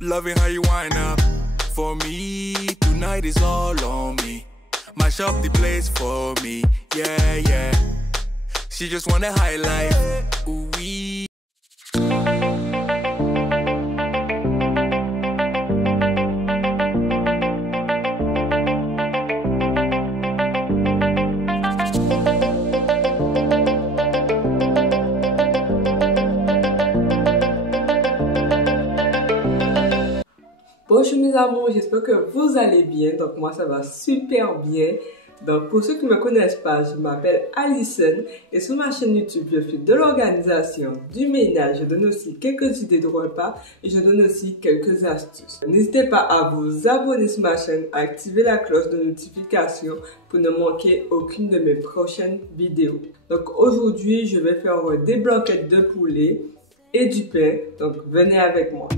Loving how you wind up. For me, tonight is all on me. Mash up the place for me, yeah, yeah. She just want a high life, ooh wee. Bonjour mes amours, j'espère que vous allez bien. Donc moi ça va super bien. Donc pour ceux qui ne me connaissent pas, je m'appelle Alison et sur ma chaîne YouTube je fais de l'organisation, du ménage, je donne aussi quelques idées de repas et je donne aussi quelques astuces. N'hésitez pas à vous abonner sur ma chaîne, à activer la cloche de notification pour ne manquer aucune de mes prochaines vidéos. Donc aujourd'hui je vais faire des blanquettes de poulet et du pain, donc venez avec moi.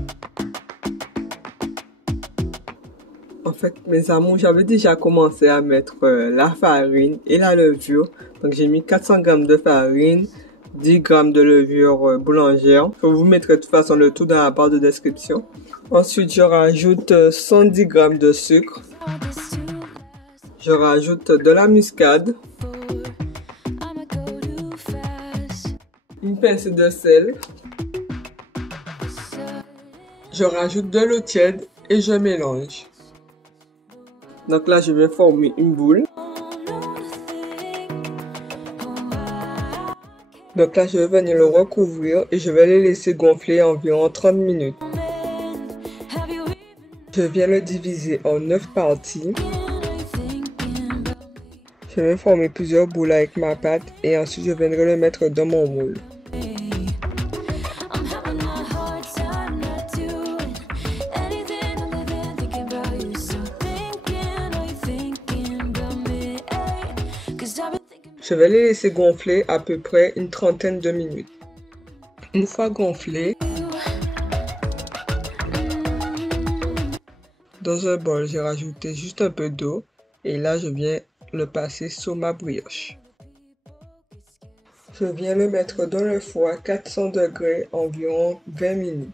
En fait, mes amours, j'avais déjà commencé à mettre la farine et la levure. Donc, j'ai mis 400 g de farine, 10 g de levure boulangère. Je vous mettrai de toute façon le tout dans la barre de description. Ensuite, je rajoute 110 g de sucre. Je rajoute de la muscade. Une pincée de sel. Je rajoute de l'eau tiède et je mélange. Donc là, je vais former une boule. Donc là, je vais venir le recouvrir et je vais le laisser gonfler environ 30 minutes. Je viens le diviser en 9 parties. Je vais former plusieurs boules avec ma pâte et ensuite je viendrai le mettre dans mon moule. Je vais les laisser gonfler à peu près une trentaine de minutes. Une fois gonflés, dans un bol, j'ai rajouté juste un peu d'eau et là, je viens le passer sur ma brioche. Je viens le mettre dans le four à 400 degrés environ 20 minutes.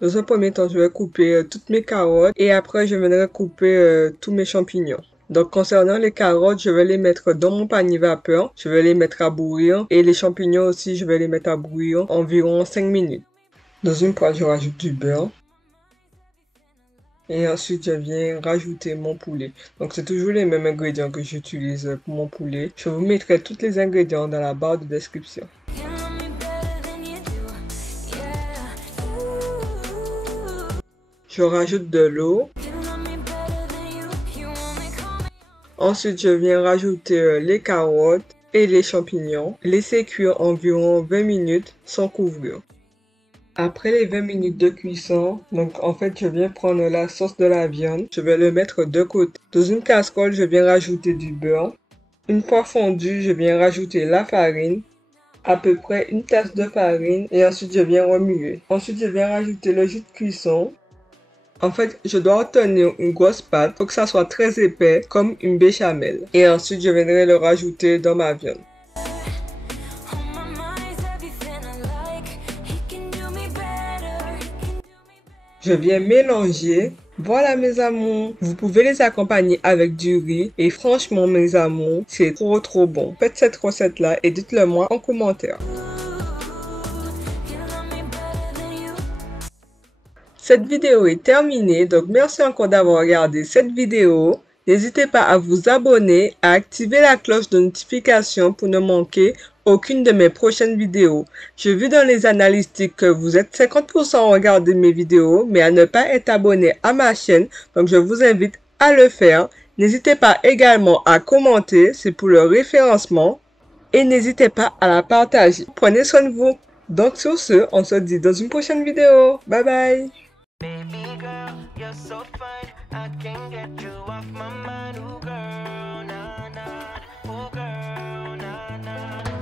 Dans un premier temps, je vais couper toutes mes carottes et après je viendrai couper tous mes champignons. Donc concernant les carottes, je vais les mettre dans mon panier vapeur, je vais les mettre à bouillir et les champignons aussi, je vais les mettre à bouillir environ 5 minutes. Dans une poêle, je rajoute du beurre. Et ensuite, je viens rajouter mon poulet. Donc, c'est toujours les mêmes ingrédients que j'utilise pour mon poulet. Je vous mettrai tous les ingrédients dans la barre de description. Je rajoute de l'eau. Ensuite, je viens rajouter les carottes et les champignons. Laisser cuire environ 20 minutes sans couvrir. Après les 20 minutes de cuisson, donc en fait je viens prendre la sauce de la viande, je vais le mettre de côté. Dans une casserole, je viens rajouter du beurre. Une fois fondu, je viens rajouter la farine, à peu près une tasse de farine et ensuite je viens remuer. Ensuite je viens rajouter le jus de cuisson. En fait, je dois obtenir une grosse pâte pour que ça soit très épais comme une béchamel. Et ensuite je viendrai le rajouter dans ma viande. Je viens mélanger. Voilà mes amours. Vous pouvez les accompagner avec du riz. Et franchement mes amours, c'est trop bon. Faites cette recette là et dites-le moi en commentaire. Cette vidéo est terminée. Donc merci encore d'avoir regardé cette vidéo. N'hésitez pas à vous abonner, à activer la cloche de notification pour ne manquer aucune de mes prochaines vidéos. J'ai vu dans les analytiques que vous êtes 50% à regarder mes vidéos, mais à ne pas être abonné à ma chaîne. Donc je vous invite à le faire. N'hésitez pas également à commenter, c'est pour le référencement. Et n'hésitez pas à la partager. Prenez soin de vous. Donc sur ce, on se dit dans une prochaine vidéo. Bye bye. Baby girl, you're so fine. I can't get you off my mind. Ooh girl, nah, nah. Ooh girl, nah, nah.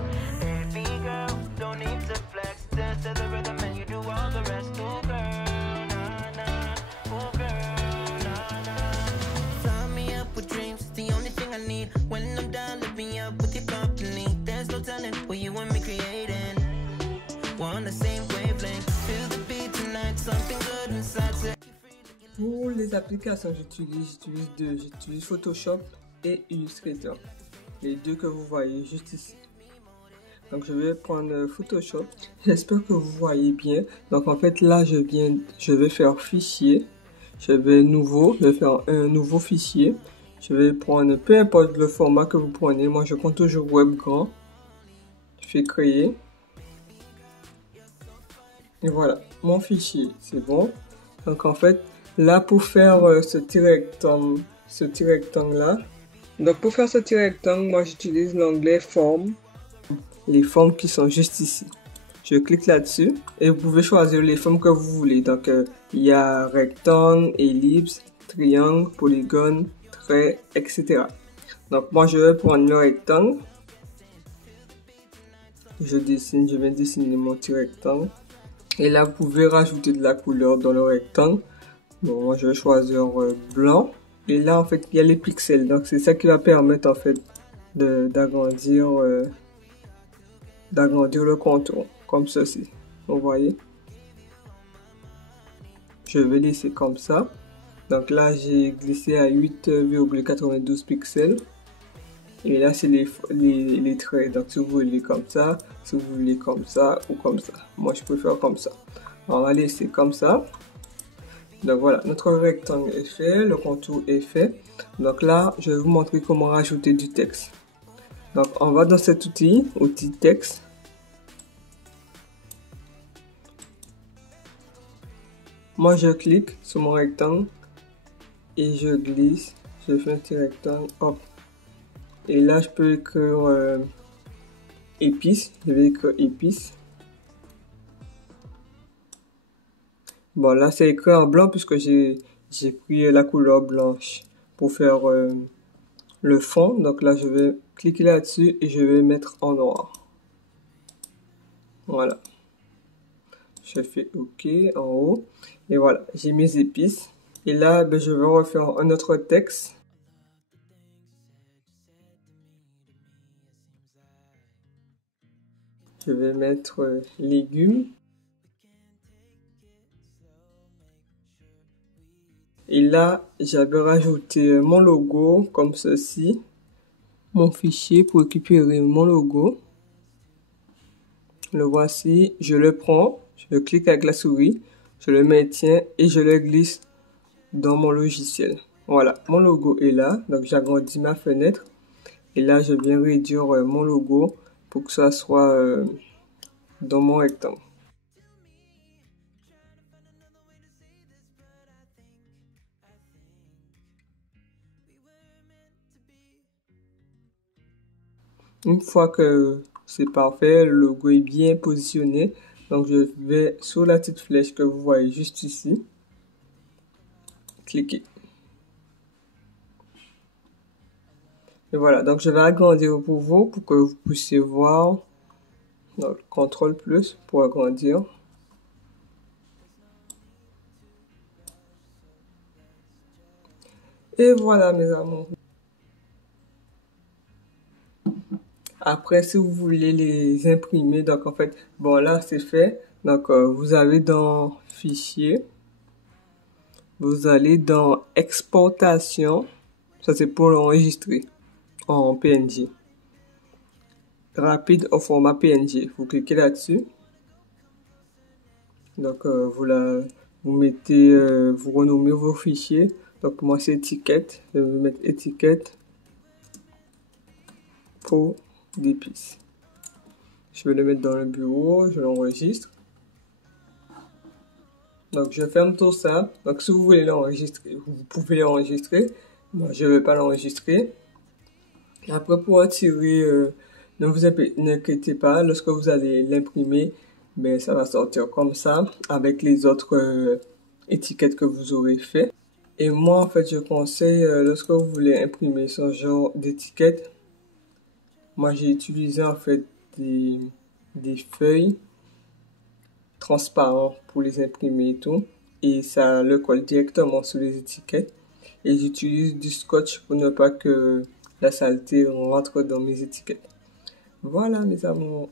les applications j'utilise deux. J'utilise Photoshop et Illustrator. Les deux que vous voyez juste ici. Donc je vais prendre Photoshop. J'espère que vous voyez bien. Donc en fait là je vais faire fichier. Je vais faire un nouveau fichier. Je vais prendre peu importe le format que vous prenez. Moi je prends toujours web grand. Je fais créer. Et voilà, mon fichier, c'est bon. Donc en fait, là pour faire ce petit rectangle là. Donc pour faire ce petit rectangle, moi j'utilise l'onglet forme. Les formes qui sont juste ici. Je clique là-dessus et vous pouvez choisir les formes que vous voulez. Donc il y a rectangle, ellipse, triangle, polygone, trait, etc. Donc moi je vais prendre le rectangle. Je viens dessiner mon petit rectangle. Et là, vous pouvez rajouter de la couleur dans le rectangle. Bon, moi, je vais choisir blanc. Et là, en fait, il y a les pixels. Donc, c'est ça qui va permettre, en fait, d'agrandir le contour. Comme ceci. Vous voyez? Je vais laisser comme ça. Donc là, j'ai glissé à 8,92 pixels. Et là, c'est les traits. Donc, si vous voulez comme ça, si vous voulez comme ça ou comme ça. Moi, je préfère comme ça. On va laisser comme ça. Donc, voilà, notre rectangle est fait. Le contour est fait. Donc là, je vais vous montrer comment rajouter du texte. Donc, on va dans cet outil texte. Moi, je clique sur mon rectangle et je glisse. Je fais un petit rectangle. Hop. Et là, je peux écrire épices. Je vais écrire épices. Bon, là, c'est écrit en blanc puisque j'ai pris la couleur blanche pour faire le fond. Donc là, je vais cliquer là-dessus et je vais mettre en noir. Voilà. Je fais OK en haut. Et voilà, j'ai mes épices. Et là, ben, je vais refaire un autre texte. Je vais mettre légumes. Et là, j'avais rajouté mon logo comme ceci. Mon fichier pour récupérer mon logo. Le voici. Je le prends. Je clique avec la souris. Je le maintiens et je le glisse dans mon logiciel. Voilà, mon logo est là. Donc, j'agrandis ma fenêtre. Et là, je viens réduire mon logo pour que ça soit dans mon rectangle. Une fois que c'est parfait, le logo est bien positionné. Donc, je vais sur la petite flèche que vous voyez juste ici. Cliquez. Et voilà, donc je vais agrandir pour vous pour que vous puissiez voir. Donc, CTRL plus pour agrandir. Et voilà, mes amours. Après, si vous voulez les imprimer, donc en fait, bon là, c'est fait. Donc, vous avez dans Fichier. Vous allez dans Exportation. Ça, c'est pour l'enregistrer en PNG. Rapide au format PNG. Vous cliquez là-dessus. Donc, vous mettez, vous renommez vos fichiers. Donc, moi, c'est étiquette. Je vais mettre étiquette pour d'épices. Je vais le mettre dans le bureau. Je l'enregistre. Donc, je ferme tout ça. Donc, si vous voulez l'enregistrer, vous pouvez l'enregistrer. Moi, je ne vais pas l'enregistrer. Après, pour retirer, ne vous inquiétez pas. Lorsque vous allez l'imprimer, ben, ça va sortir comme ça, avec les autres étiquettes que vous aurez fait. Et moi, en fait, je conseille, lorsque vous voulez imprimer ce genre d'étiquette, moi, j'ai utilisé, en fait, des feuilles transparentes pour les imprimer et tout. Et ça le colle directement sur les étiquettes. Et j'utilise du scotch pour ne pas que la saleté rentre dans mes étiquettes. Voilà, mes amours.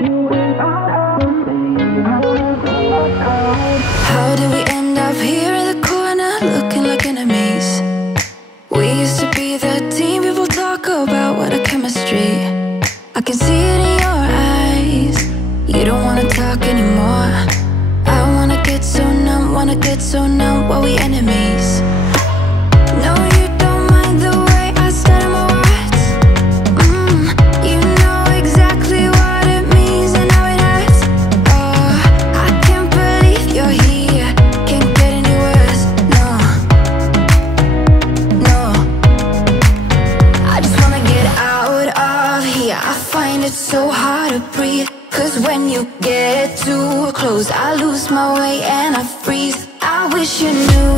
You went out, baby. so numb, were we enemies? No, you don't mind the way I stutter my words. You know exactly what it means and how it hurts. Oh, I can't believe you're here. Can't get any worse. No, no. I just wanna get out of here. I find it so hard to breathe. 'Cause when you get too close, I lose my way and I freeze. I wish you knew